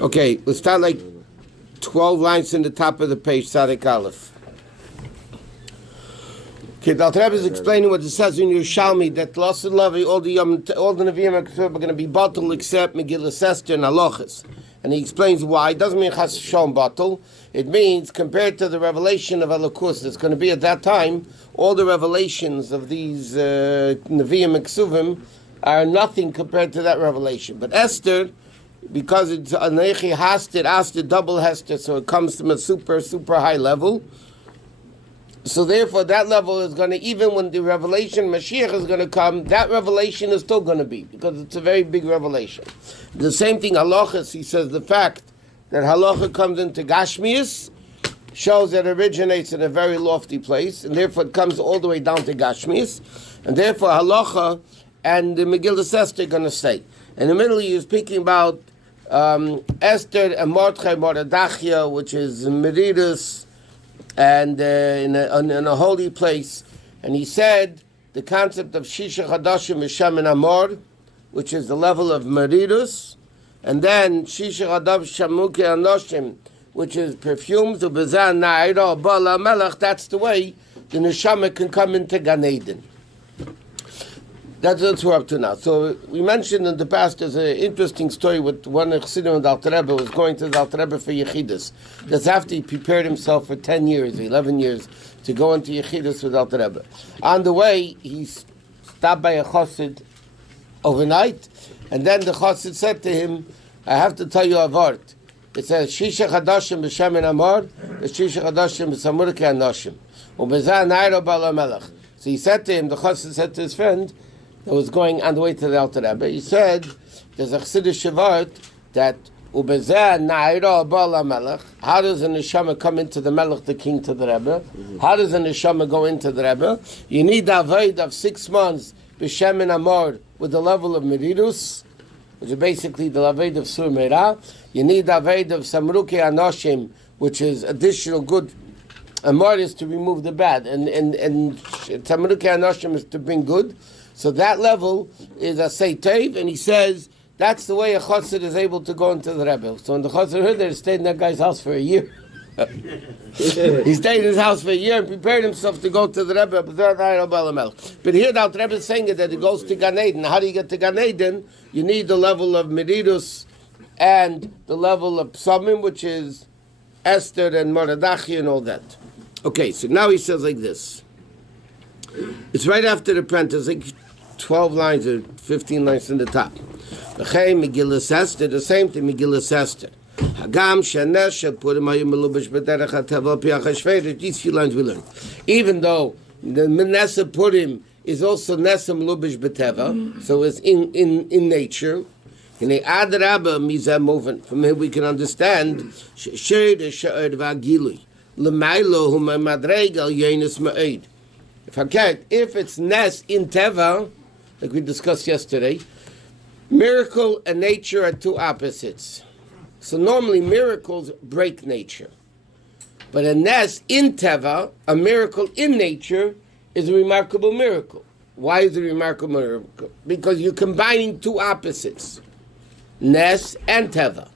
Okay, let's start like 12 lines in the top of the page, Tzaddik Aleph. Okay, the Alter Rebbe is explaining what it says in Yerushalmi that Los and Lavi, all the Nevi'im are going to be bottled except Megillah Esther and Halachas. And he explains why. It doesn't mean Chas Shalom bottle. It means compared to the revelation of Elokus, it's going to be at that time, all the revelations of these Nevi'im and Ksuvim are nothing compared to that revelation. But Esther, because it's Anechi Hasted, Asted, double Hester, so it comes from a super high level. So therefore, that level is going to, even when the revelation Mashiach is going to come, that revelation is still going to be, because it's a very big revelation. The same thing, halachas, he says, the fact that halacha comes into Gashmius shows that it originates in a very lofty place, and therefore it comes all the way down to Gashmius, and therefore halacha and the Megillah Esther are going to stay. In the middle, he was speaking about Esther and Mordechai, which is Meridus, and in a holy place, and he said the concept of Shisha Chadashim is Shaman Amor, which is the level of Meridus, and then Shisha Chadash Shamuke Anoshim, which is perfumes, Ubezan Na'ira Bala Melech. That's the way the Neshama can come into Gan Eden. That's what we're up to now. So we mentioned in the past there's an interesting story with one Chassidim of the Alter Rebbe who was going to the Alter Rebbe for Yechidus. That's after he prepared himself for 10 years, 11 years, to go into Yechidus with Alter Rebbe. On the way, he stopped by a Chassid overnight, and then the Chassid said to him, I have to tell you a word. It says, Shisha Chadashim b'Shemen Amor, Shisha Chadashim b'Samurke Anoshim, Ubezah Nairo Bala Melech. So he said to him, the Chassid said to his friend, that was going on the way to the Alter Rebbe, he said, there's a Chassidish Shavart that Ubezeh Na'ira Bala Melech. How does a Neshama come into the Melech, the king, to the Rebbe? How does a Neshama go into the Rebbe? You need a Avoid of 6 months, B'Shemen Amor, with the level of Meridus, which is basically the Avoid of Sur Meirah. You need a Avoid of Samruke Anoshim, which is additional good. Amor is to remove the bad, and Samruke Anoshim is to bring good. So that level is a Seitev, and he says that's the way a Chassid is able to go into the Rebbe. So when the Chassid heard that, he stayed in that guy's house for a year. He stayed in his house for a year and prepared himself to go to the Rebbe. But here the Rebbe is saying that it goes to Gan Eden. How do you get to Gan Eden? You need the level of Meridus and the level of Psamim, which is Esther and Mordechai and all that. Okay, so now he says like this. It's right after the parenthesis, like 12 lines or 15 lines in the top. Megillah Esther, the same thing, Megillah Esther. Hagam Shanesha Purim Maamar B'derech HaTeva Piach HaShveidah. These few lines we learned. Even though the Nesa Purim is also Nesa Melubish B'teva, so it's in nature. In the Ad Rabba Mizah movement, from here we can understand She'er She'er V'Agilui L'Maylo Hu Madregal Yenis Ma'id. If it's Nes in Teva, like we discussed yesterday, miracle and nature are two opposites. So normally miracles break nature. But a Nes in Teva, a miracle in nature, is a remarkable miracle. Why is it a remarkable miracle? Because you're combining two opposites, Nes and Teva.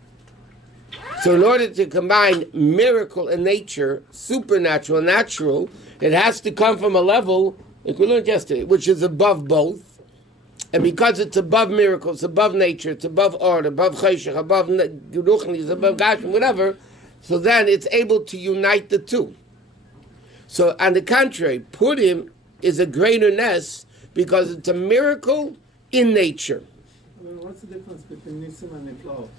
So in order to combine miracle and nature, supernatural and natural, it has to come from a level, like we learned yesterday, which is above both. And because it's above miracles, above nature, it's above art, above cheshach, above ruchnis, above gashim, whatever, so then it's able to unite the two. So on the contrary, Purim is a greater ness because it's a miracle in nature. What's the difference between Nisim and Niflaot?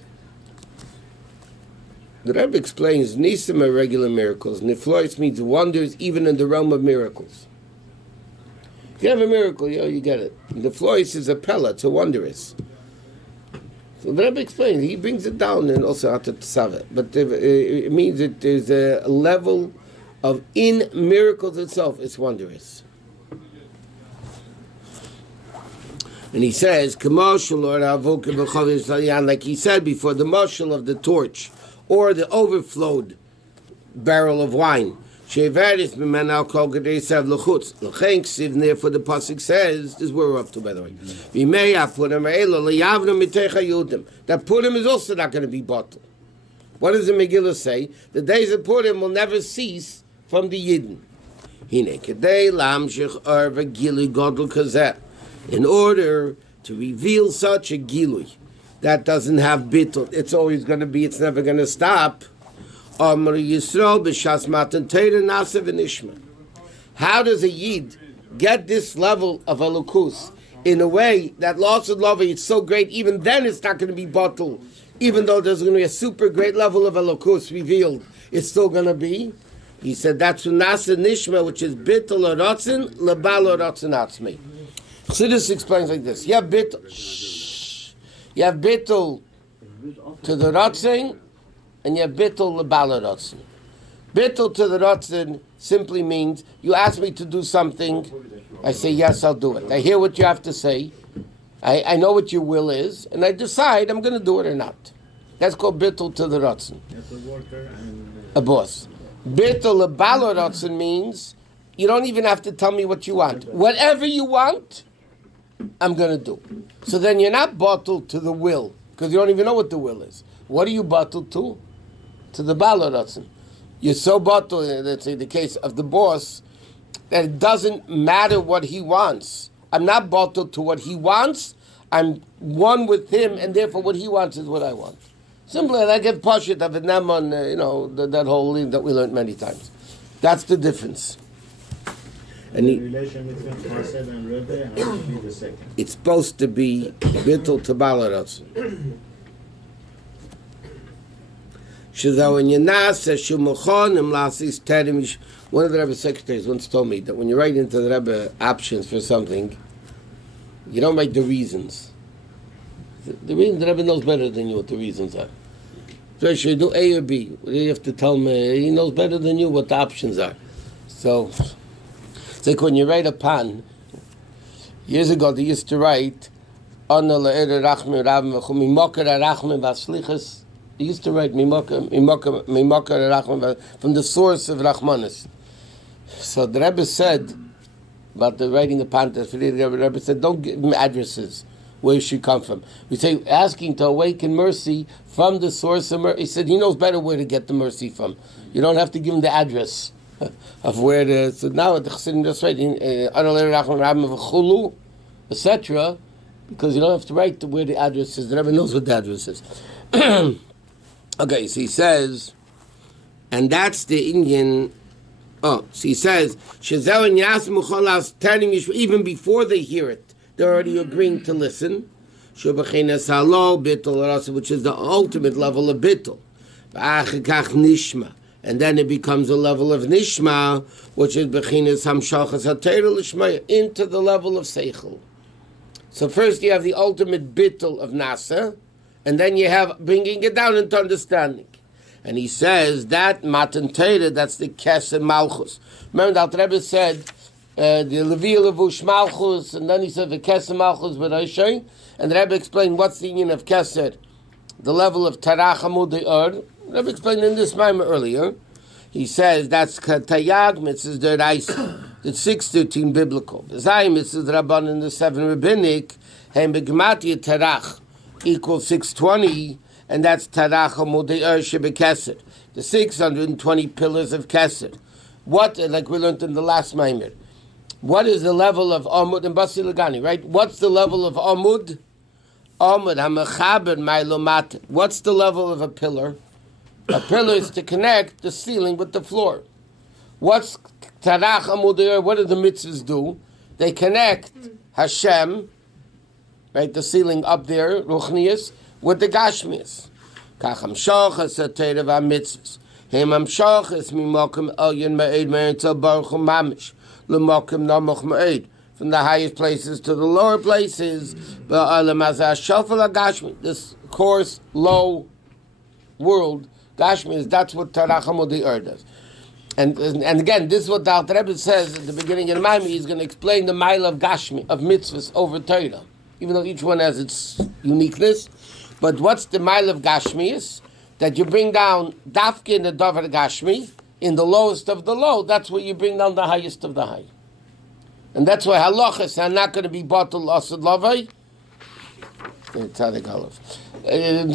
The Rebbe explains Nisim are regular miracles. Niflois means wonders even in the realm of miracles. If you have a miracle, you get it. Niflois is a pella, it's a wondrous. So the Rebbe explains, he brings it down and also out of Tzaveh. But it means that there's a level of in miracles itself, it's wondrous. And he says, like he said before, the marshal of the torch, or the overflowed barrel of wine, Sheveris b'menal kol gedei sev l'chutz. L'chein ksiv, therefore the pasuk says, this is where we're up to, by the way. V'meya Purim ha'elo liyavnu mitecha yudim. That Purim is also not going to be bottled. What does the Megillah say? The days of Purim will never cease from the Yidden. Hine kedei lamshich or v'gilui godel kazeh. In order to reveal such a gilui that doesn't have bittul, it's always going to be, it's never going to stop. How does a Yid get this level of elokus in a way that loss of love is so great, even then it's not going to be bottled, even though there's going to be a super great level of elokus revealed, it's still going to be? He said that's nasa nishma, which is bittul orotzin lebal orotzin atzmi. Chassidus explains like this: you have bittul to the rotzin, and you have bittul lebal orotzin. Bittul to the rotzin simply means you ask me to do something, I say yes, I'll do it. I hear what you have to say, I know what your will is, and I decide I'm going to do it or not. That's called bittul to the rotzin. That's a worker and a boss. Bittul lebal orotzin means you don't even have to tell me what you want. Whatever you want, I'm going to do. So then you're not bottled to the will, because you don't even know what the will is. What are you bottled to? To the bal orotzin. You're so bottled, let's say the case of the boss, that it doesn't matter what he wants. I'm not bottled to what he wants. I'm one with him, and therefore what he wants is what I want. Simply, like a pashut of Naman, that whole thing that we learned many times. That's the difference. And the relation between Chassid and Rebbe has to be the second. It's supposed to be bittul to bal orotzin. One of the Rebbe's secretaries once told me that when you write into the Rebbe options for something, you don't write the reasons. The reason the Rebbe knows better than you what the reasons are. So you do A or B. You have to tell me he knows better than you what the options are. So it's like when you write a pan. Years ago they used to write Ana le'er rachmi rabim v'chum mimokar rachmi v'aslichas. He used to write from the source of Rachmanis. So the Rebbe said about the writing the Pantas, the Rebbe said, don't give him addresses where you should come from. We say asking to awaken mercy from the source of mercy. He said he knows better where to get the mercy from. You don't have to give him the address of where the. So now the Chassidim just writing etc. Because you don't have to write where the address is. The Rebbe knows what the address is. Okay, so he says, and that's the Indian. So he says, even before they hear it, they're already agreeing to listen. Which is the ultimate level of bittul. And then it becomes a level of nishma, which is into the level of seichel. So first you have the ultimate bittul of nasa, and then you have bringing it down into understanding. And he says that Matan Torah, that's the Kesem Malchus. Remember that Rebbe said, the Levi Levush Malchus, and then he said the Kesem Malchus B'Roshei, and the Rebbe explained what's the union of Keser, the level of Tarach Amud Ur. Rebbe explained in this Maamarim earlier. He says that's Tayag Mitzvahs D'Oraisa, the 613 biblical. The Zayim Mitzvahs Rabban and the 7 rabbinic, Hem B'Gematia Tarach equals 620, and that's Tarach Amudei Ur Shebekesed, the 620 pillars of Kesed. What, like we learned in the last Maamar, what is the level of Amud and Basi Lagani, right? What's the level of Amud? Amud HaMechaber Ma'lomat. What's the level of a pillar? A pillar is to connect the ceiling with the floor. What's Tarach Amudei Ur? What do the mitzvahs do? They connect Hashem, right, the ceiling up there, Ruchnius, with the Gashmias. Kach hamshachas ha-Torah va-mitzvahs. Hem hamshachas mimokim elyon ma'ed me'entzal baruch mamish l'mokim namoch ma'ed. From the highest places to the lower places, ba'alam hazah shafal ha-Gashmi. This coarse, low world, Gashmias, that's what Tarach Amudei Ur does. And again, this is what the Alter Rebbe says at the beginning of the Maamar. He's going to explain the mile of Gashmi, of mitzvahs over Torah, even though each one has its uniqueness. But what's the mile of Gashmi is? That you bring down Dafke in the Dover Gashmi, in the lowest of the low, that's where you bring down the highest of the high. And that's why halachas are not going to be batul asad lavai. It's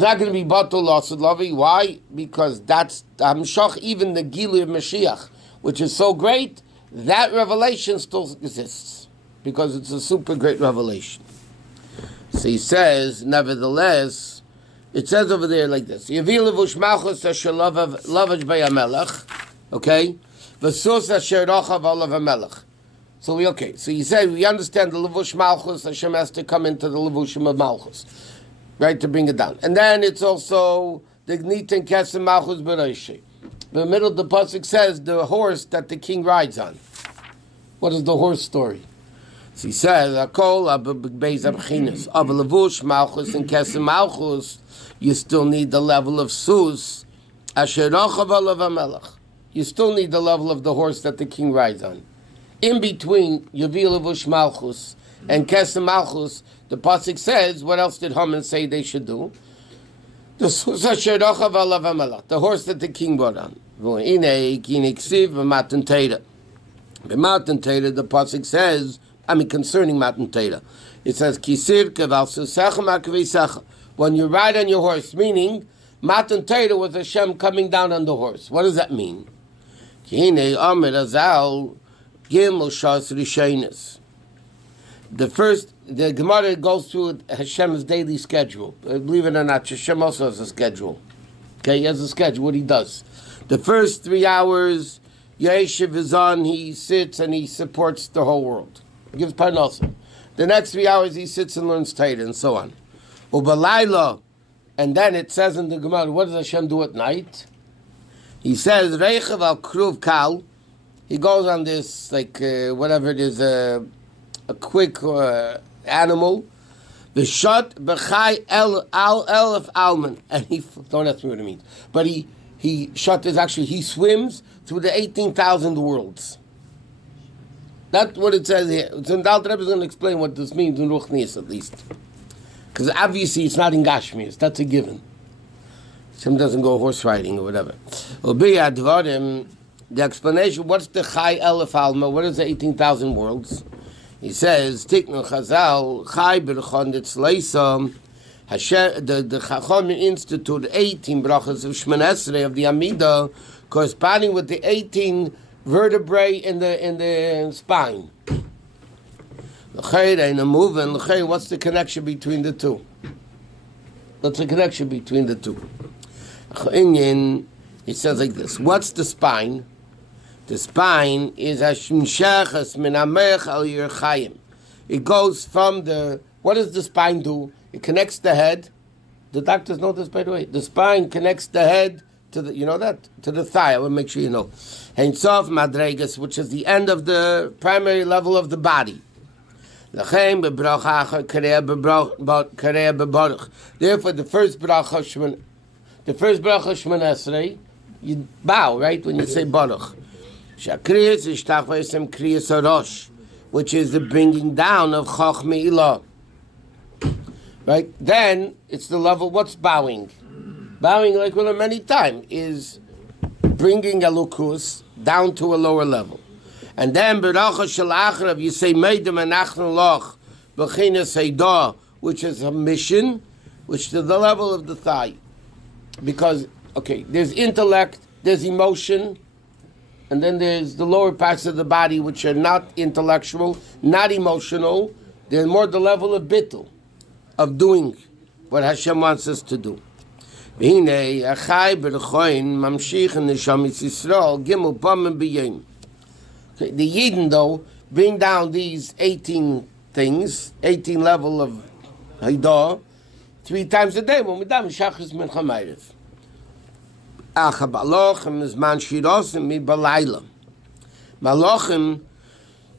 not going to be batul asad lavai. Why? Because that's hamshach, even the Gilu of Mashiach, which is so great, that revelation still exists because it's a super great revelation. So he says, nevertheless, it says over there like this: Yavi levush malchus asher lavaj bei hamelech, okay, v'sus asher rochav alav hamelech. So so you say we understand the levush malchus. Hashem has to come into the levushim of malchus, right, to bring it down. And then it's also the gnit and kesem malchus b'reishi. The middle of the pasuk says the horse that the king rides on. What is the horse story? So he says, "Akol beis abchinas of levush malchus and kesem malchus." You still need the level of sus asher rochav alav hamelech. You still need the level of the horse that the king rides on. In between Yavi levush malchus and kesem malchus, the pasuk says, what else did Haman say they should do? The sus asher rochav alav hamelech, the horse that the king brought on. The pasuk says, concerning Matan Torah, it says, Kisir keval susecha ma'kveisecha. When you ride on your horse, meaning Matan Torah was Hashem coming down on the horse. What does that mean? The Gemara goes through Hashem's daily schedule. Believe it or not, Hashem also has a schedule. Okay, he has a schedule, what he does. The first 3 hours, Yosef is on, he sits and he supports the whole world. He gives parnasa. The next 3 hours, he sits and learns Torah and so on. Ubalayla, and then it says in the Gemara, what does Hashem do at night? He says, Reichav al kruv kal. He goes on this, whatever it is, a quick animal. V'shot b'chai al elef alman. And he, don't ask me what it means. But he shot is actually, he swims through the 18,000 worlds. That's what it says here. So the Alter Rebbe is going to explain what this means in Ruchnius at least. Because obviously it's not in Gashmias. That's a given. Some doesn't go horse riding or whatever. The explanation, what's the Chai Elef Alma? What is the 18,000 worlds? He says, Tiknu Chazal, Chai B'Rechon Tzleisam, the Chacham Institute 18 brachas of Shemon Esrei of the Amida, corresponding with the 18 vertebrae in the spine. What's the connection between the two? What's the connection between the two? It says like this. What's the spine? The spine is it goes from the, what does the spine do? It connects the head. The doctors know this, by the way. The spine connects the head to the, you know that? To the thigh. I will make sure you know. Heinsof madregas, which is the end of the primary level of the body. Therefore, the first bracha Shemon Esrei, you bow, right, when you say Baruch. Which is the bringing down of Chochmei Ilah. Right? Then, it's the level, what's bowing? Bowing, like we learned many times, is bringing Elukus down to a lower level. And then, Beracha Shel Achrav, you say, Meidem Anachnu Loch, B'chinas Heidah, which is a mission, which is the level of the thigh. Because, okay, there's intellect, there's emotion, and then there's the lower parts of the body which are not intellectual, not emotional. They're more the level of bittul, of doing what Hashem wants us to do. The Yidden, though, bring down these 18 things, 18 level of Haidah, 3 times a day when we daven Shachris Mincha Ma'ariv. Malachim is man shirosim mi balayla. Malachim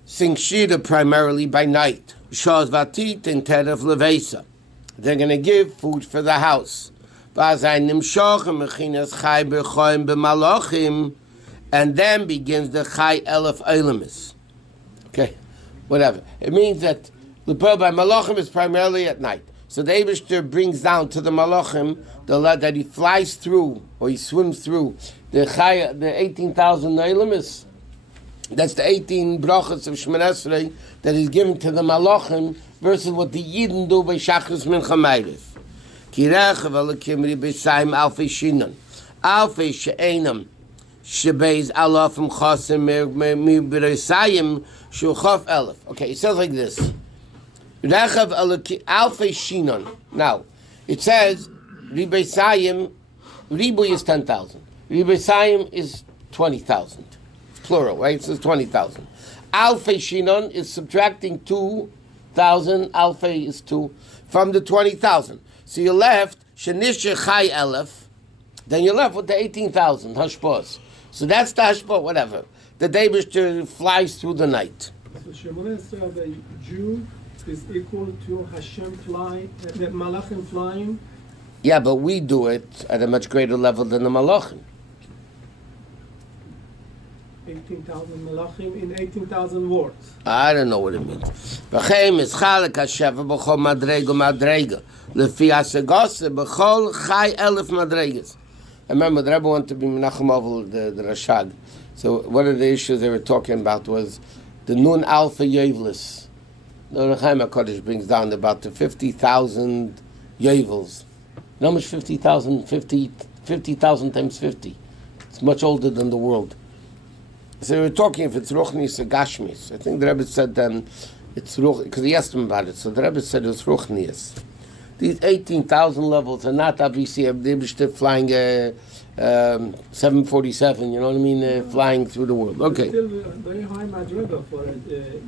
sing shira primarily by night. Shaz vatit and teref levesa. They're going to give food for the house. V'azay nimshochem mechinas chai b'choim b'malachim, and then begins the chai elef eilemis. Okay, whatever. It means that the prayer by malachim is primarily at night. So the Eibishter brings down to the Malachim that he flies through or he swims through the 18,000 Neilamis. That's the 18 brachas of Shemoneh Esrei that is given to the Malachim versus what the Yidden do by Shachris Mincha Ma'ariv. Ki rechav alakim ribisayim alfei shinon. Alfei she'enam shebeis alafim chasim miribisayim shuchaf elef. Okay, it says like this. Rechav alakim alfei shinon. Now, it says ribisayim, ribu is 10,000. Ribisayim is 20,000. Plural, right? It says 20,000. Alfei shinon is subtracting 2,000. Alfei is 2 from the 20,000. So you're left shenisha chai elef. Then you're left with the 18,000 hashpos. So that's the hashpos, whatever. The Eibishter flies through the night. So Shemoneh Esrei, the Jew is equal to Hashem flying, the Malachim flying. Yeah, but we do it at a much greater level than the Malachim. 18,000 Malachim in 18,000 words. I don't know what it means. V'chein is chalek hasheva b'chol madrega madrega lefi hasegase b'chol chai elef madregas. I remember the Rabbi wanted to be Menachem Ovel, the Rashag. So one of the issues they were talking about was the Nun Alpha Yevlis. The Rechaim HaKodesh brings down about the 50,000 Yevils. How much 50,000? 50,000 times 50. It's much older than the world. So they were talking if it's Ruchnis or Gashmis. I think the Rebbe said then it's Ruch, because he asked him about it. So the Rebbe said it was Ruchnis. These 18,000 levels are not obviously they're still flying 747. You know what I mean? Flying through the world. Okay. Still very high madrega for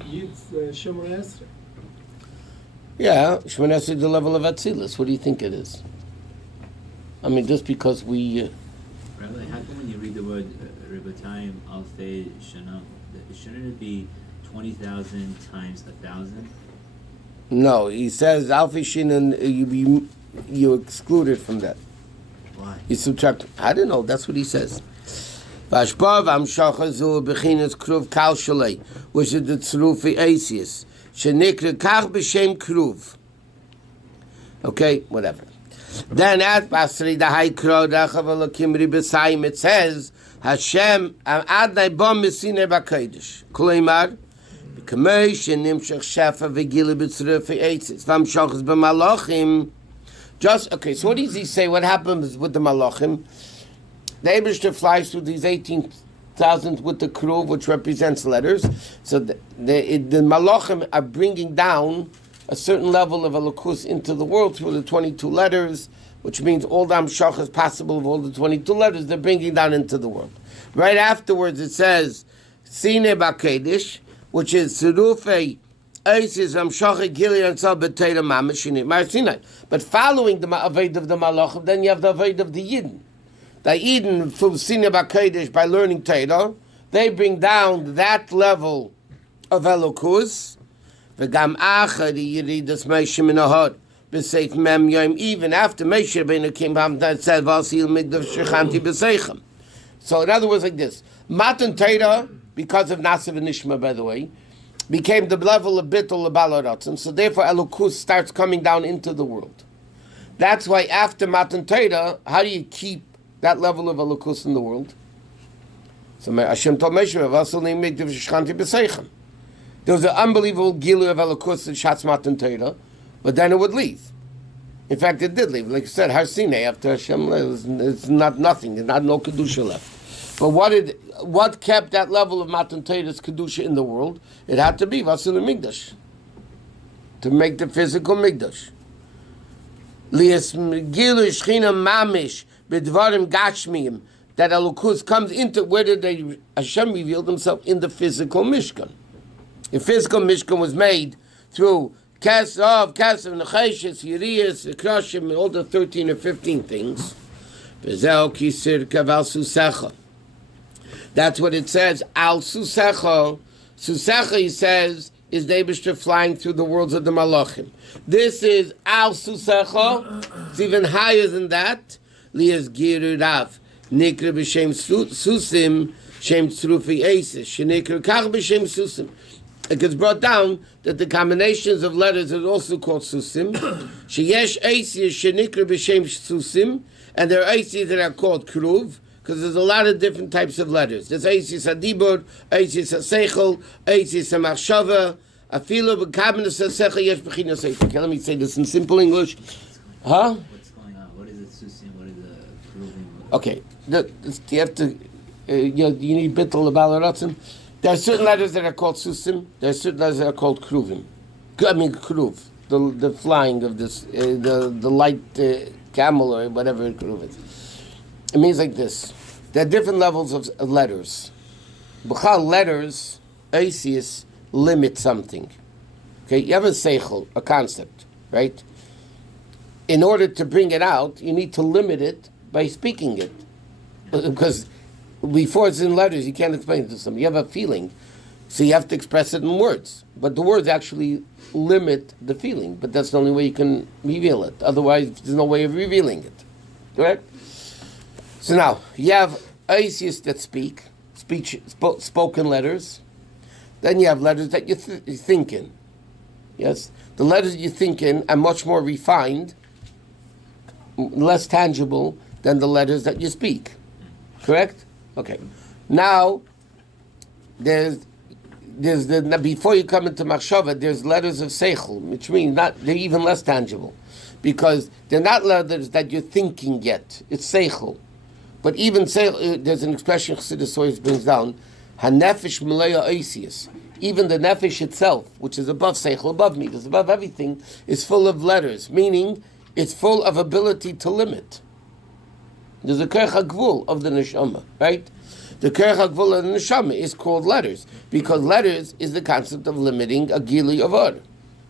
Yid's Shemoneh Esrei. Yeah, Shemoneh Esrei is the level of Atzilus. What do you think it is? I mean, just because we. Rabbi, how come when you read the word Ribatayim Alfei Shana, shouldn't it be 20,000 times 1,000? No, he says Alfei Shinan, you exclude it from that. Why? You subtract. I don't know. That's what he says. Vashpav amshachazu bechinas kruv kal shalei, which is the tzrufi asius. Shenikra kach b'shem kruv. Okay, whatever. Then at Basri the high crowd Achav Ribasayim it says Hashem Adnai Bom Mesine Bakodesh. Kuleimar Kamesh Nimshach Shefa Vigili B'Tzrufi Eitzis Vam Shachas B'Malachim. Just okay. So what does he say? What happens with the Malachim? The Eibishter flies through these 18,000 with the crew, which represents letters. So the Malachim are bringing down a certain level of elokus into the world through the 22 letters, which means all the amshachas possible of all the 22 letters they're bringing down into the world. Right afterwards it says Sine Bakedish, which is Sirufei Eisis Amshacha Gilead and Salbatera Mamashini Marsinai. But following the Aved of the Malachim, then you have the Aved of the Yidden. The Yidden from Sine Bakedish by learning Torah, they bring down that level of elokus. V'gam acha the Yeridas Moshe Minahod b'seif mem yom, even after Moshe Rabbeinu came home that said Vasil Migdav Shechanti b'seichem. So in other words, like this, Matan Torah, because of Nasiv and Nishma, by the way, became the level of Bittul Balaratzim. So therefore, Elokus starts coming down into the world. That's why after Matan Torah, how do you keep that level of Elokus in the world? So Hashem told Moshe Vasil Migdav Shechanti b'seichem. There was an unbelievable gilu of elokus in Shatz Matan Torah, but then it would leave. In fact, it did leave. Like I said, Har Sinai after Hashem, it's not nothing. There's not no kedusha left. But what kept that level of Matan Torah's kedusha in the world? It had to be Vasil Migdash to make the physical Migdash. Lias gilu shchina mamish b'dvarim gashmiyim, that elokus comes into where did Hashem revealed Himself in the physical Mishkan. The physical Mishkan was made through Kesef, Necheshes, Yiriyas, Krashim, all the 13 or 15 things. That's what it says. Al Susecha. Susecha, he says, is the Eibishter flying through the worlds of the Malachim. This is Al Susecha. It's even higher than that. Lias Giru Rav. Nikra b'Shem Susim. Shem Tzrufi Eises. Shenikra Kach b'Shem Susim. it gets brought down that the combinations of letters are also called susim. Sheyesh eisiyas shenikra b'shem susim, and there are eisiyas that are called kruv, because there's a lot of different types of letters. There's eisiyas hadibur, eisiyas haseichel, eisiyas hamachshava, afilu b'kabinus haseichel yesh b'chinas eisiyas. Okay, let me say this in simple English. Huh? What's going on? What is it susim? What is the kruvim? Okay, you have to. You need bittul about ratzon. There are certain letters that are called susim. There are certain letters that are called kruvim. I mean kruv, the flying of this, the light camel or whatever kruv is. It means like this. There are different levels of letters. B'chal letters, eisius, limit something. Okay, you have a seichel, a concept, right? In order to bring it out, you need to limit it by speaking it, because before it's in letters, you can't explain it to somebody. You have a feeling, so you have to express it in words. But the words actually limit the feeling, but that's the only way you can reveal it. Otherwise, there's no way of revealing it. Correct? So now, you have eisius that spoken letters. Then you have letters that you think in. Yes? The letters you think in are much more refined, less tangible than the letters that you speak. Correct? Okay. Now, there's before you come into machshava, there's letters of seichel, which means they're even less tangible, because they're not letters that you're thinking yet. It's seichel, but even seichel, there's an expression Chassidus always brings down, hanefesh meleya eisius. Even the nefesh itself, which is above seichel, above me, is above everything, is full of letters, meaning it's full of ability to limit. There's a kerech hagvul of the neshama, right? The kerech hagvul of the neshama is called letters, because letters is the concept of limiting a gili of order,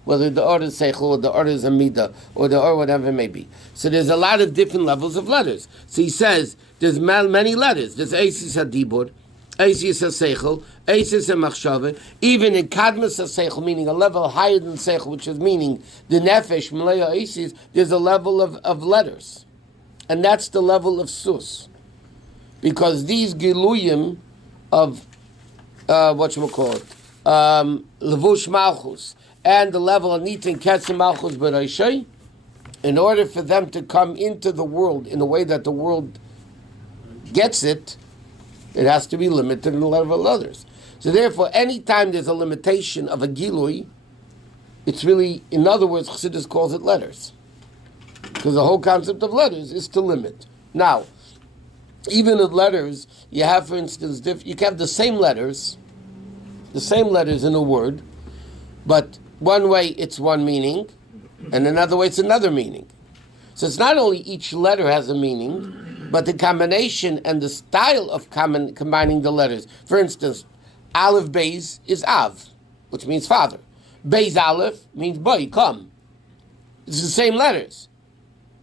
whether the order is seichel or the order is amida or the or whatever it may be. So there's a lot of different levels of letters. So he says there's many letters. There's eisius hadibur, eisius haseichel, eisius hamachshava. Even in kadmus haseichel, meaning a level higher than seichel, which is meaning the nefesh meleya eisius, there's a level of letters. And that's the level of sus. Because these giluyim of, levush malchus, and the level of nitin ketzim malchus b'reishai, in order for them to come into the world in a way that the world gets it, it has to be limited in the level of others. So therefore, any time there's a limitation of a gilui, it's really, in other words, Chassidus calls it letters. Because the whole concept of letters is to limit. Now, even in letters, you have, for instance, you can have the same letters in a word, but one way it's one meaning, and another way it's another meaning. So it's not only each letter has a meaning, but the combination and the style of combining the letters. For instance, Aleph Beis is Av, which means father. Beis Aleph means boy, come. It's the same letters.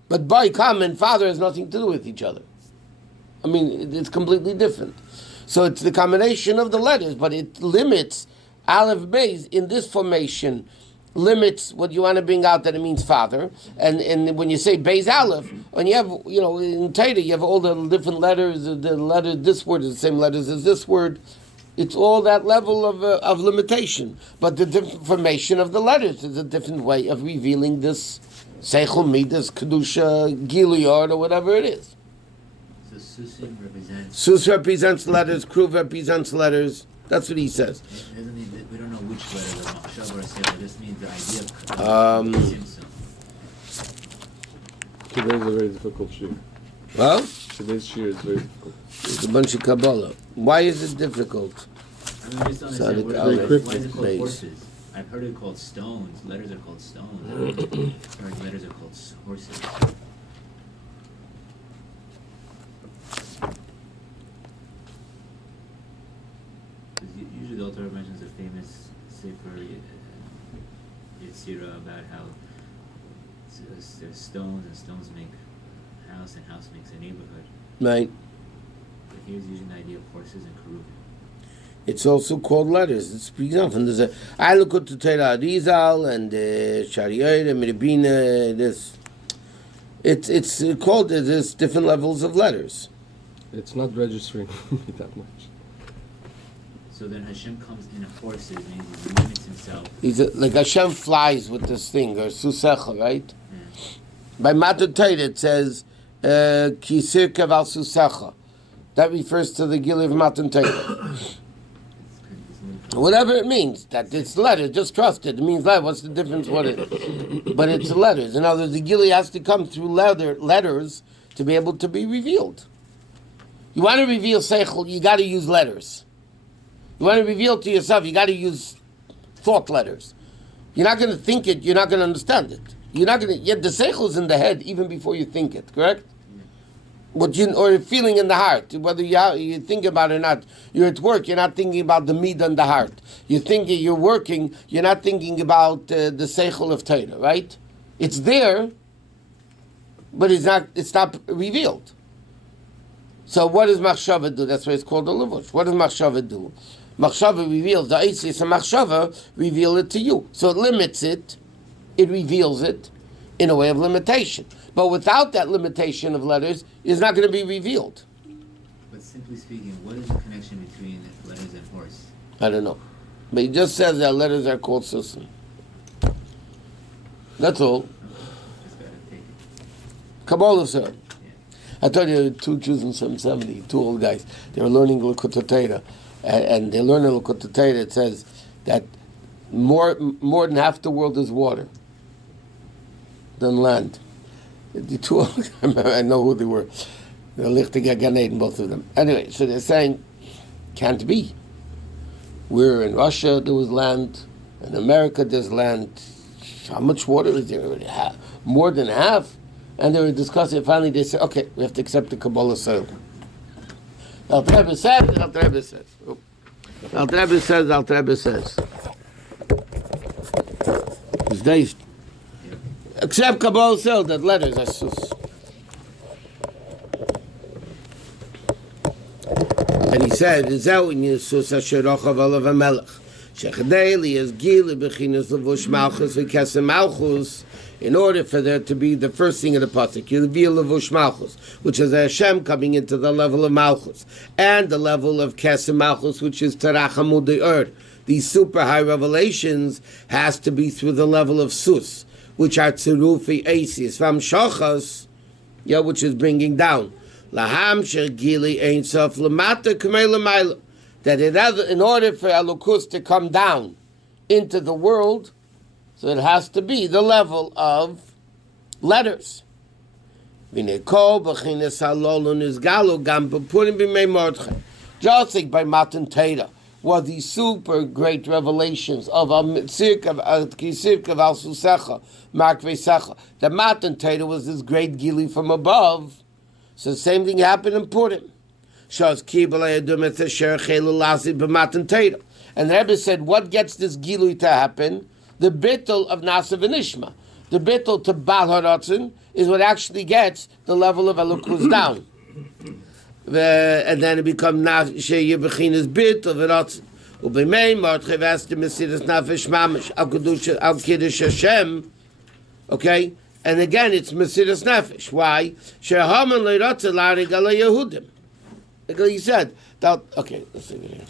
But boy, come, and father has nothing to do with each other. I mean, it's completely different. So it's the combination of the letters, but it limits Aleph Beis in this formation, limits what you want to bring out that it means father. And when you say Beis Aleph, when you have, in Torah, you have all the different letters, the letter, this word is the same letters as this word. It's all that level of limitation. But the different formation of the letters is a different way of revealing this Seichel Midas, Kedusha, Giliard, or whatever it is. So Susim represents... Sus represents letters, Kruv represents letters. That's what he says. It doesn't mean that we don't know which letter, the Machshav or Seichel, this means the idea of... Today's a very difficult shir. Well? Today's shir is very difficult. It's a bunch of Kabbalah. Why is it difficult? I mean, just understand, why is it called horses? I've heard it called stones. Letters are called stones. I've heard letters are called horses. Usually the Torah mentions a famous Sefer Yetzirah about how there's stones and stones make a house and house makes a neighborhood. Right. But here's using the idea of horses and kerubim. It's also called letters. It's speaking of, and there's a I look at the Torah Arizal and Shariah and Mirabina. It's called. There's different levels of letters. It's not registering that much. So So then Hashem comes in horses, means he limits himself. Like Hashem flies with this thing, or susecha, right? Yeah. By Matan Torah it says, Ki sirkev al susecha. That refers to the Gili of Matan Torah. Whatever it means, that it's letters, just trust it. It means letter. What's the difference? What it is? But it's letters. In other words, the Gili has to come through letters to be able to be revealed. You want to reveal Seichel, you got to use letters. You want to reveal to yourself, you got to use thought letters. You're not going to think it, you're not going to understand it. You're not going to, yet the Seichel is in the head even before you think it, correct? Or feeling in the heart, whether you think about it or not. You're at work, you're not thinking about the mid and the heart. You're working, you're not thinking about the seichel of Torah, right? It's there, but it's not revealed. So what does machshava do? That's why it's called a levush. What does machshava do? Machshava reveals, the Eitzis and machshava reveal it to you. So it limits it, it reveals it in a way of limitation. But without that limitation of letters, it's not going to be revealed. But simply speaking, what is the connection between letters and horse? I don't know. But he just says that letters are called susim. That's all. Just gotta take it. Kabbalah, sir. Yeah. I told you, two Jews in 770, two old guys, they were learning Likutei Torah, and they learn in Likutei Torah, it says that more than half the world is water than land. The two, I know who they were. They're Lichtiga Gan Eden, both of them. Anyway, so they're saying, can't be. We're in Russia, there was land. In America, there's land. How much water is there? More than half. And they were discussing it. Finally, they said, okay, we have to accept the Kabbalah soil. Al Rebbe says, Al Rebbe says. Al Rebbe says, Al Rebbe says. It's diced. Except Kabbalah says that letters are sus. And he said, "Zeu in Yesus asherochav olav hamelech shechadei is gili bechinas levush malchus v'kesem malchus." In order for there to be the first thing in the pasuk, you'll be a levush malchus, which is Hashem coming into the level of malchus, and the level of kesem malchus, which is tarachamud the earth. These super high revelations has to be through the level of sus, which are tzirufi asis from shachas, which is bringing down. Laham gili ein sof lamata k'mei l'mayla. That in order for Elokus to come down into the world, so it has to be the level of letters. Just like by Matan Torah were these super great revelations of Kisirkav al Susecha, Mark Vesecha. The Matan Torah was this great gili from above. So the same thing happened in Purim. And the Rebbe said, what gets this gili to happen? The bittul of Nasa v'Nishma. The bittul to Bal Haratzin is what actually gets the level of Elokus down. And then it becomes Sheyeh B'chinas bittul v'Ratzin. Ubemei Mordechai v'Esther Mesiras Nafesh Mamash Al Kedusha Al Kiddush Hashem. Okay? And again, it's Mesiras Nefesh. Why? Shehaman le'Ratzin l'Arig ala Yehudim. Like he said. Okay, let's see it here.